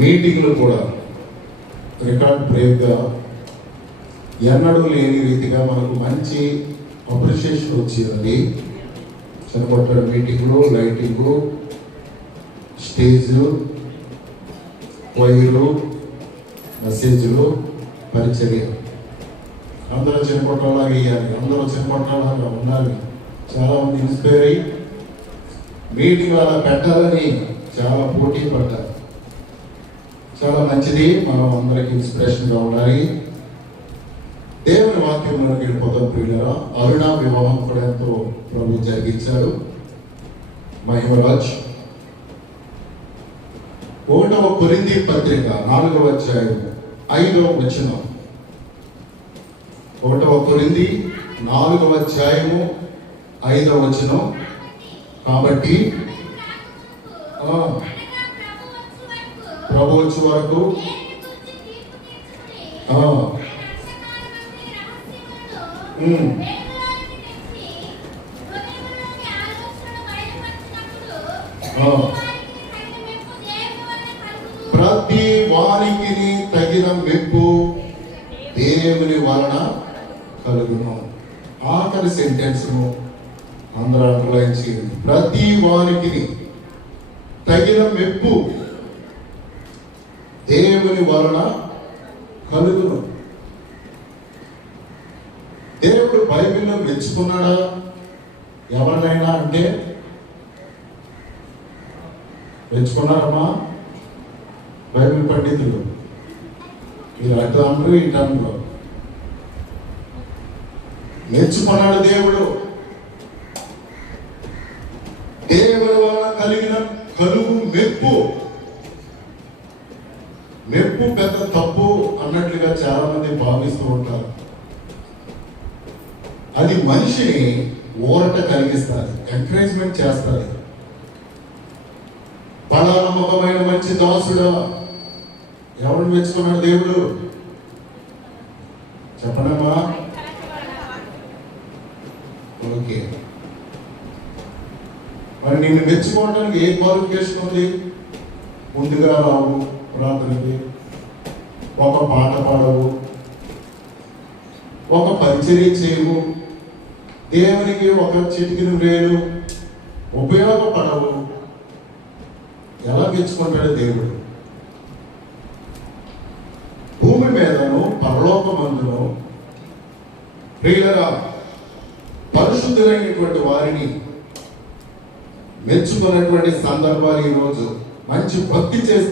మీటింగ్లు కూడా రికార్డ్ బ్రేక్గా ఎన్నడూ లేని రీతిగా మనకు మంచి అప్రిషియేషన్ వచ్చింది. చిన్నపట్ల మీటింగ్లు, లైటింగు, స్టేజు, వైర్లు, మెసేజ్లు, పరిచర్య అందరూ చిన్నపట్లలాగా ఇవ్వాలి, అందరూ చిన్నపట్లలాగా ఉండాలి. చాలామంది ఇన్స్పైర్ అయ్యి మీటింగ్ అలా పెట్టాలని చాలా పోటీ పడ్డారు. చాలా మంచిది, మనం అందరికి ఇన్స్పిరేషన్గా ఉండాలి. దేవుని వాక్యంలోకి వెళ్ళిపోతాం ప్రియులారా. అరుణ వివాహం కూడా ఎంతో ప్రభు జరిగించాడు. మహిమరాజ్ 1వ కొరింథీ పత్రిక 4వ అధ్యాయం 5వ వచనం. 1వ కొరింథీ 4వ అధ్యాయము 5వ వచనం. కాబట్టి ప్రభు వచ్చే వరకు ప్రతి వారికి తగిన మెప్పు దేవుని వలన కలుగును. ఆఖరి సెంటెన్స్ అందరూ అండర్లైన్ చేయండి. ప్రతి వారికి తగిన మెప్పు దేవుని వలన కలుగును. దేవుడు బైబిల్లో మెచ్చుకున్నాడా ఎవరినైనా అంటే? మెచ్చుకున్నారమ్మా బైబిల్ పండితులు? మీరు అటు అనరు ఇటు అనరు. మెచ్చుకున్నాడు దేవుడు. దేవుని వలన కలిగిన కలుగు మెప్పు. మెప్పు పెద్ద తప్పు అన్నట్లుగా చాలా మంది భావిస్తూ ఉంటారు. అది మనిషిని ఊరట కలిగిస్తుంది, ఎంకరేజ్మెంట్ చేస్తుంది. బలా నమ్మకమైన మంచి దాసుడా, ఎవరు మెచ్చుకున్నాడు దేవుడు? చెప్పనమ్మా. ఓకే, మరి నిన్ను మెచ్చుకోవడానికి ఏ క్వాలిఫికేషన్ ఉంది? ముందుగా రావు ప్రార్థనకి, ఒక పాట పాడవు, ఒక పరిచర్య చేయవు, దేవునికి ఒక చిటికిన వేలు ఉపయోగపడవు. ఎలా మెచ్చుకుంటాడు దేవుడు? భూమి మీదను పరలోకమందును ప్రియులరా పరిశుద్ధులైనటువంటి వారిని మెచ్చుకున్నటువంటి సందర్భాలు ఈరోజు మంచి భక్తి చేసి